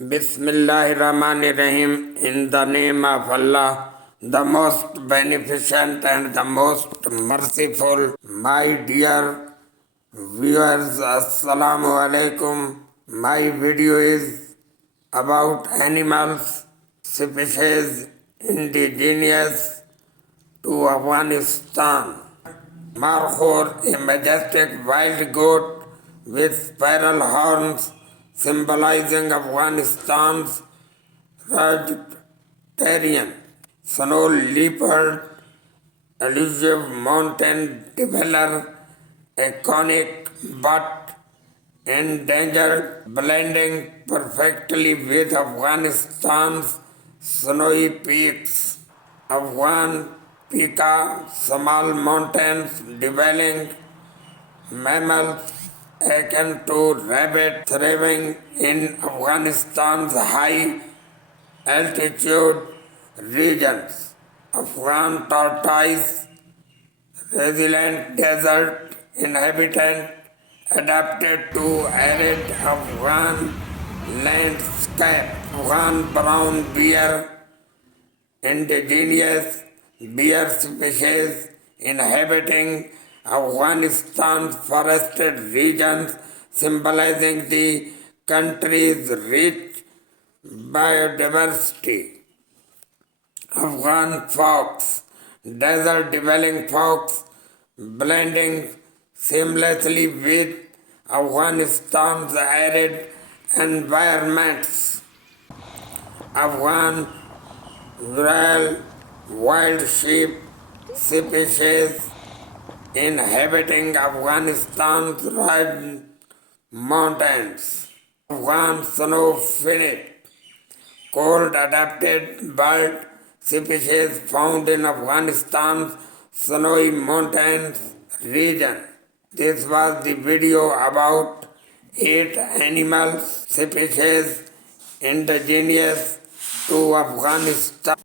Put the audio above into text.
Bismillahirrahmanirrahim. In the name of Allah, the most beneficent and the most merciful. My dear viewers, Assalamu alaikum. My video is about animals, species indigenous to Afghanistan. Markhor, a majestic wild goat with spiral horns symbolizing Afghanistan's rugged terrain. Snow leopard, elusive mountain dweller, a conic but endangered, blending perfectly with Afghanistan's snowy peaks. Afghan pika, small mountains dwelling mammals akin to rabbit thriving in Afghanistan's high altitude regions. Afghan tortoise, resilient desert inhabitant adapted to arid Afghan landscape. Afghan brown bear, indigenous bear species inhabiting Afghanistan's forested regions, symbolizing the country's rich biodiversity. Afghan fox, desert dwelling fox, blending seamlessly with Afghanistan's arid environments. Afghan rural wild sheep species inhabiting Afghanistan's rugged mountains. Afghan snow finnet, cold adapted bird species found in Afghanistan's snowy mountains region. This was the video about 8 animal species indigenous to Afghanistan.